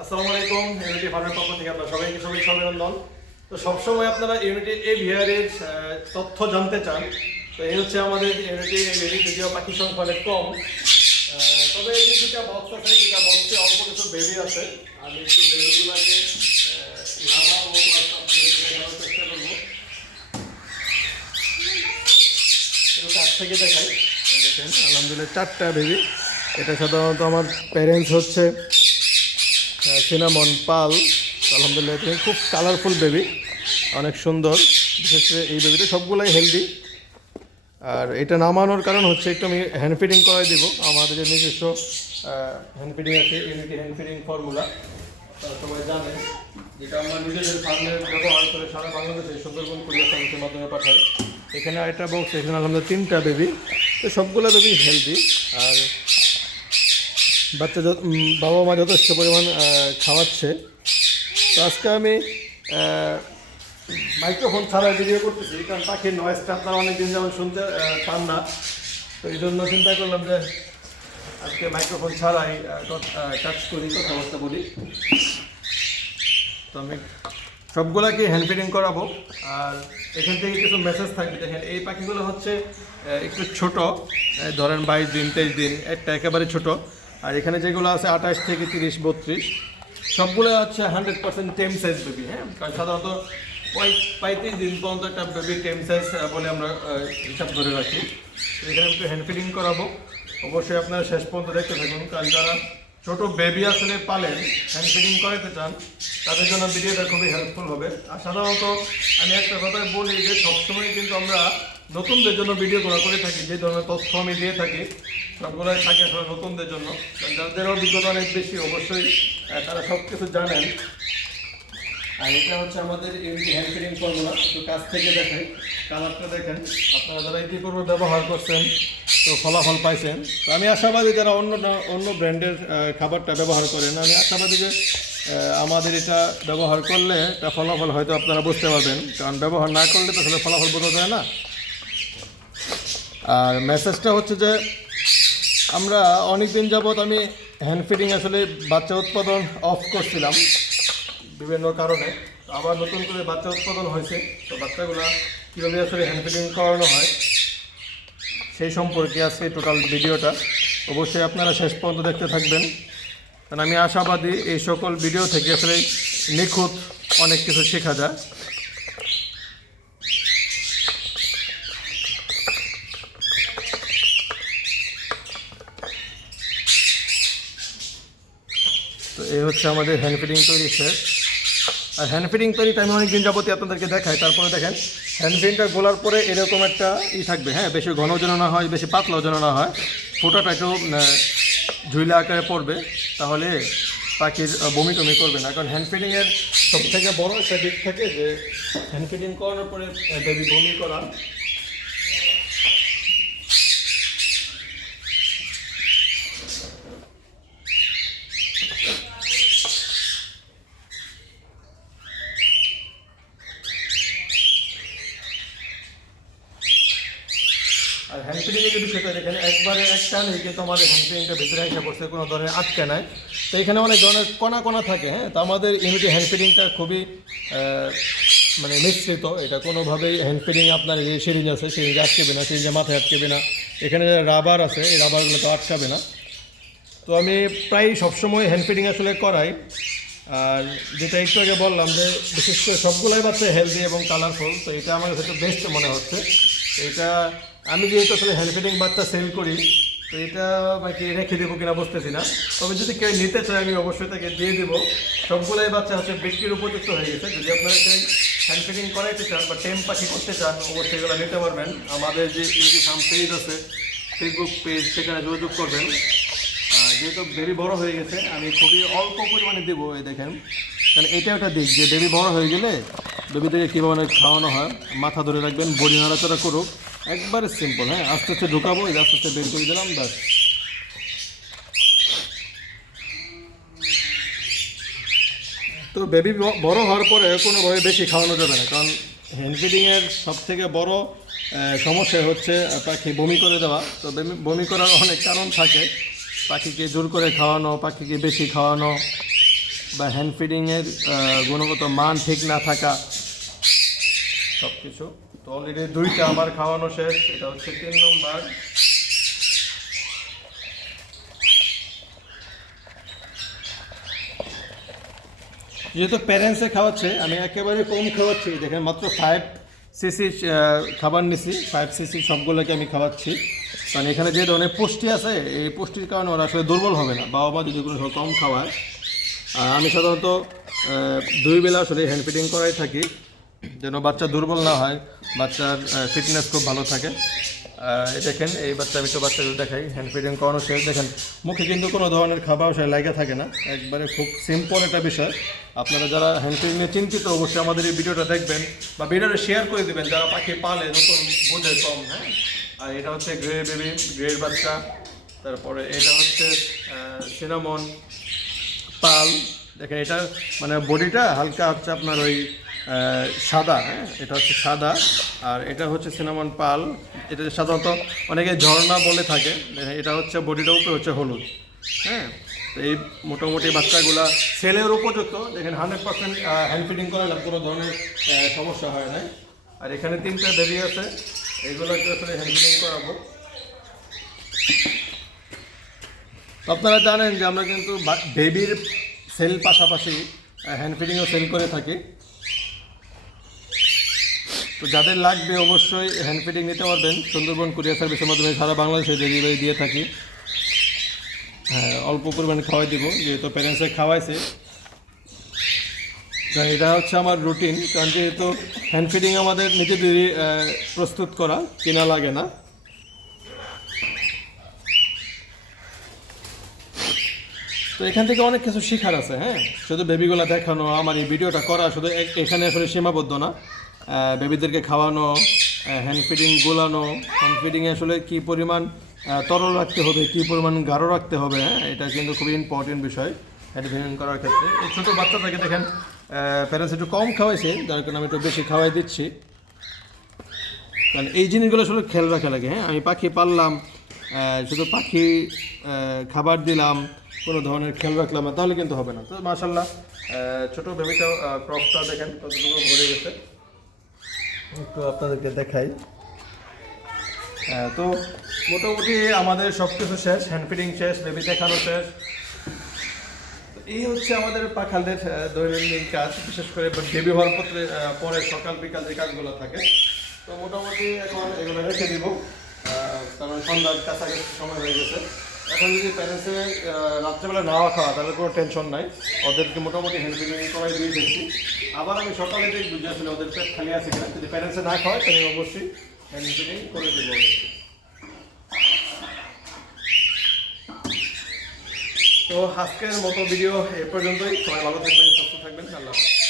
আসসালামু আলাইকুম। ইউনিটি ফার্মের পক্ষ থেকে আপনার সবাইকে অভিনন্দন। তো সবসময় আপনারা ইউনিটি এভিয়ারের তথ্য জানতে চান। তো এই হচ্ছে আমাদের ইউনিটি এভিয়ারি, যদিও পাখি সংখ্যা অনেক কম। তবে এই যে দুটা বক্স আছে, দুটা বক্সে অল্প কিছু বেবি আছে। আমি একটু বেবিগুলোকে নামা ও প্লাস আপনাদেরকে দেখানোর চেষ্টা করবো। কাছ থেকে দেখাই। দেখেন আলহামদুলিল্লাহ 4টা বেবি। এটা সাধারণত আমার প্যারেন্টস হচ্ছে সিনামন পাল। আলহামদুলিল্লাহ এটা খুব কালারফুল বেবি, অনেক সুন্দর। বিশেষ করে এই বেবিটা সবগুলাই হেলদি। আর এটা নামানোর কারণ হচ্ছে একটু আমি হ্যান্ড ফিডিং করাই দিব। আমাদের যে নিজস্ব হ্যান্ড ফিডিং আছে, ইউনিটি হ্যান্ড ফিডিং ফর্মুলা, তারা সবাই জানেন, যেটা আমরা নিজেদের ফার্মে ব্যবহার করে সারা বাংলাদেশে সুন্দরবন কুরিয়ার সার্ভিসের মাধ্যমে পাঠাই। এখানে একটা বক্স, এখানে আলহামদুলিল্লাহ 3টা বেবি। তো সবগুলো বেবি হেলদি। আর বাচ্চা বাবা মা যথেষ্ট পরিমাণ খাওয়াচ্ছে। তো আজকে আমি মাইক্রোফোন ছাড়া ভিডিও করতেছি, কারণ পাখির নয়েজটা আপনারা অনেকদিন যেমন শুনতে পান না। তো এই জন্য চিন্তা করলাম যে আজকে মাইক্রোফোন ছাড়াই টাচ করি, কথাবার্তা বলি। তো আমি সবগুলাকে হ্যান্ড ফিডিং করাবো। আর এখান থেকে কিছু মেসেজ থাকবে। দেখেন এই পাখিগুলো হচ্ছে একটু ছোট, ধরেন 22 দিন 23 দিন, একটা একেবারে ছোট। আর এখানে যেগুলো আছে 28 থেকে 30 32, সবগুলো হচ্ছে 100% টেম সাইজ বেবি। হ্যাঁ, কারণ সাধারণত 35 দিন পর্যন্ত একটা বেবি টেম সাইজ বলে আমরা হিসাব ধরে রাখি। এখানে একটু হ্যান্ড ফিডিং করাবো। অবশ্যই আপনারা শেষ পর্যন্ত দেখতে থাকুন, কারণ যারা ছোট বেবি আসলে পালেন, হ্যান্ড ফিডিং করাতে চান, তাদের জন্য ভিডিওটা খুবই হেল্পফুল হবে। আর সাধারণত আমি একটা কথা বলি যে সবসময় কিন্তু আমরা নতুনদের জন্য ভিডিও করে থাকি। যে ধরনের তথ্য আমি দিয়ে থাকি সবগুলোই থাকে আসলে নতুনদের জন্য। যাদের অভিজ্ঞতা অনেক বেশি, অবশ্যই তারা সব কিছু জানেন। আর এটা হচ্ছে আমাদের ইউনিটি হ্যান্ড ফিডিং ফর্মুলা। একটু কাছ থেকে দেখেন, কালারটা দেখেন। আপনারা যারা ইতিপূর্বে ব্যবহার করছেন, তো ফলাফল পাইছেন। তো আমি আশাবাদী যারা অন্য ব্র্যান্ডের খাবারটা ব্যবহার করেন, আমি আশাবাদী যে আমাদের এটা ব্যবহার করলে এটা ফলাফল হয়তো আপনারা বুঝতে পারবেন। কারণ ব্যবহার না করলে তো আসলে ফলাফল বোঝা যায় না। আর মেসেজটা হচ্ছে যে আমরা অনেক দিন যাবৎ আমি হ্যান্ড ফিডিং আসলে বাচ্চা উৎপাদন অফ করছিলাম বিভিন্ন কারণে। আবার নতুন করে বাচ্চা উৎপাদন হয়েছে। তো বাচ্চাগুলো কীভাবে আসলে হ্যান্ড ফিডিং করানো হয় সেই সম্পর্কে আজকে টোটাল ভিডিওটা। অবশ্যই আপনারা শেষ পর্যন্ত দেখতে থাকবেন, কারণ আমি আশাবাদী এই সকল ভিডিও থেকে আসলে নিখুঁত অনেক কিছু শেখা যায়। তো এই হচ্ছে আমাদের হ্যান্ড ফিডিং তৈরি শেষ। আর হ্যান্ড ফিডিং তৈরিটা আমি অনেকদিন যাবতীয় আপনাদেরকে দেখাই। তারপরে দেখেন হ্যান্ড ফিডিংটা গোলার পরে এরকম একটা থাকবে। হ্যাঁ, বেশি ঘন যেন না হয়, বেশি পাতলাও যেন না হয়। ফোঁটাটা একটু ঝুইলা আকারে পড়বে, তাহলে পাখির বমি টমি করবে না। কারণ হ্যান্ড ফিডিংয়ের সবথেকে বড় একটা দিক থাকে যে হ্যান্ড ফিডিং করানোর পরে বেবি বমি করা। আর হ্যান্ড ফিডিংয়ের যে বিষয়টা, এখানে একবারে একটা নেই কিন্তু আমাদের হ্যান্ড ফিডিংটা ভিতরে এসে পড়ছে, কোনো ধরনের আটকে নাই। তো এখানে অনেক ধরনের কণা কণা থাকে। হ্যাঁ, তো আমাদের ইউনিটি হ্যান্ড ফিডিংটা খুবই মানে মিশ্রিত। এটা কোনোভাবেই হ্যান্ড ফিডিং আপনার যে সিরিঞ্জ আছে, সিরিঞ্জে আটকেবে না, সিরিঞ্জে মাথায় আটকেবে না। এখানে যে রাবার আছে, এই রাবারগুলো তো আটকাবে না। তো আমি প্রায় সবসময় হ্যান্ড ফিডিং আসলে করাই। আর যেটা একটু আগে বললাম যে বিশেষ করে সবগুলোই বাচ্চা হেলদি এবং কালারফুল, তো এটা আমার কাছে বেস্ট মনে হচ্ছে। তো এটা আমি যেহেতু আসলে হ্যান্ড ফিডিং বাচ্চা সেল করি, তো এটা বাকি রেখে দেবো কিনা বুঝতেছি না। তবে যদি কেউ নিতে চায় আমি অবশ্যই তাকে দিয়ে দেবো। সবগুলোই বাচ্চা হচ্ছে বিক্রির উপযুক্ত হয়ে গেছে। যদি আপনারা কেউ হ্যান্ড ফিডিং করাইতে চান বা টেম পাখি করতে চান, অবশ্যই এগুলো নিতে পারবেন। আমাদের যে ইউটি ফার্ম পেজ আছে, ফেসবুক পেজ, সেখানে যোগাযোগ করবেন। যেহেতু বেবি বড় হয়ে গেছে, আমি খুবই অল্প পরিমাণে দেবো। এই দেখেন, কারণ এটা একটা দিক যে বেবি বড় হয়ে গেলে বেবিদেরকে কীভাবে খাওয়ানো হয় মাথা ধরে রাখবেন, বডি নাড়াচাড়া করুক, একবারে সিম্পল। হ্যাঁ, আস্তে আস্তে ঢুকাবো, আস্তে আস্তে বের করে দিলাম, ব্যাস। তো বেবি বড় হওয়ার পরে কোনোভাবে বেশি খাওয়ানো যাবে না, কারণ হ্যান্ড ফিডিংয়ের সবথেকে বড় সমস্যা হচ্ছে পাখি বমি করে দেওয়া। তো বমি করার অনেক কারণ থাকে। পাখিকে জোর করে খাওয়ানো, পাখিকে বেশি খাওয়ানো, বা হ্যান্ড ফিডিংয়ের গুণগত মান ঠিক না থাকা সব কিছু। তো অলরেডি 2টা আমার খাওয়ানো শেষ, এটা হচ্ছে 3 নম্বর। যেহেতু প্যারেন্টসে খাওয়াচ্ছে, আমি একেবারে কম খাওয়াচ্ছি। দেখেন মাত্র 5 cc খাবার নিছি, 5 cc সবগুলোকে আমি খাওয়াচ্ছি। কারণ এখানে যে ধরনের পুষ্টি আছে, এই পুষ্টির কারণে ওরা আসলে দুর্বল হবে না। বাবা মা যদি কোনো কম খাওয়ায়, আমি সাধারণত 2 বেলা আসলে হ্যান্ড ফিডিং করাই থাকি, যেন বাচ্চা দুর্বল না হয়, বাচ্চার ফিটনেস খুব ভালো থাকে। দেখেন এই বাচ্চা, আমি তো বাচ্চাদের দেখাই হ্যান্ড ফিডিং করানো শেষ। দেখেন মুখে কিন্তু কোনো ধরনের খাবার সে লাগা থাকে না, একবারে খুব সিম্পল একটা বিষয়। আপনারা যারা হ্যান্ড ফিডিং নিয়ে চিন্তিত, অবশ্যই আমাদের এই ভিডিওটা দেখবেন বা ভিডিওটা শেয়ার করে দেবেন যারা পাখি পালে, নতুন বোঝে কম। হ্যাঁ, আর এটা হচ্ছে গ্রে বেবি, গ্রের বাচ্চা। তারপরে এটা হচ্ছে সিনামন পাল। দেখেন এটা মানে বডিটা হালকা হচ্ছে আপনার ওই সাদা। হ্যাঁ, এটা হচ্ছে সাদা। আর এটা হচ্ছে সিনামন পাল, এটা সাধারণত অনেকে ঝর্ণা বলে থাকে। দেখেন এটা হচ্ছে বডিটা উপরে হচ্ছে হলুদ। হ্যাঁ, তো এই মোটামুটি বাচ্চাগুলা সেলের উপযুক্ত। দেখেন 100% হ্যান্ড ফিডিং করালাম, কোনো ধরনের সমস্যা হয় না। আর এখানে 3টা বেবি আছে, এইগুলোকে আসলে হ্যান্ড ফিডিং করাবো। আপনারা জানেন যে আমরা কিন্তু বেবির সেল পাশাপাশি হ্যান্ড ফিডিংও সেল করে থাকি। তো যাদের লাগবে অবশ্যই হ্যান্ড ফিডিং নিতে পারবেন। সুন্দরবন কুরিয়ার সার্ভিসের মাধ্যমে সারা বাংলাদেশে ডেলিভারি দিয়ে থাকি। হ্যাঁ, অল্প পরিমাণে খাওয়াই দিব, যেহেতু প্যারেন্টসে খাওয়াইছে। এটা হচ্ছে আমার রুটিন, কারণ যেহেতু হ্যান্ড ফিডিং আমাদের নিজেদেরই প্রস্তুত করা, কেনা লাগে না। তো এখান থেকে অনেক কিছু শেখার আছে। হ্যাঁ, শুধু বেবিগুলো দেখানো, আমার এই ভিডিওটা করা শুধু এখানে আসলে সীমাবদ্ধ না। বেবিদেরকে খাওয়ানো, হ্যান্ড ফিডিং গোলানো, হ্যান্ড ফিডিংয়ে আসলে কী পরিমাণ তরল রাখতে হবে, কী পরিমাণ গাঢ় রাখতে হবে। হ্যাঁ, এটা কিন্তু খুবই ইম্পর্টেন্ট বিষয় হ্যান্ড ফিডিং করার ক্ষেত্রে। এই ছোটো বাচ্চাটাকে দেখেন প্যারেন্টস একটু কম খাওয়াইছে, যার কারণে আমি একটু বেশি খাওয়াই দিচ্ছি। কারণ এই জিনিসগুলো আসলে খেয়াল রাখা লাগে। হ্যাঁ, আমি পাখি পাললাম, শুধু পাখি খাবার দিলাম, কোনো ধরনের খেয়াল রাখলাম না, তাহলে কিন্তু হবে না। তো মাশাআল্লাহ ছোটো বেবিটা ক্রপটা দেখেন কতটুকু ভরে গেছে, একটু আপনাদেরকে দেখাই। তো মোটামুটি আমাদের সব কিছু শেষ, হ্যান্ড ফিডিং শেষ, বেবি দেখানো শেষ। তো এই হচ্ছে আমাদের পাখালদের দৈনন্দিন কাজ, বিশেষ করে বেবি হওয়ার পরে সকাল বিকাল যে কাজগুলো থাকে। তো মোটামুটি এখন এগুলো রেখে দিব, কারণ সন্ধ্যার কাছাকাছি সময় হয়ে গেছে। এখন যদি প্যারেন্টসে রাত্রেবেলা নাওয়া খাওয়া, তাহলে কোনো টেনশন নাই। ওদেরকে মোটামুটি হ্যান্ড ফিডিং করাই দিয়ে দিচ্ছি। আবার আমি সকালে দেখব যে আসলে ওদের পেট খালি আছে কিনা। যদি প্যারেন্টসে না খাওয়ায় তাহলে অবশ্যই হ্যান্ড ফিডিং করে দেবো। তো আজকের মতো ভিডিও এ পর্যন্তই। সবাই ভালো থাকবেন, সুস্থ থাকবেন। আল্লাহ হাফেজ।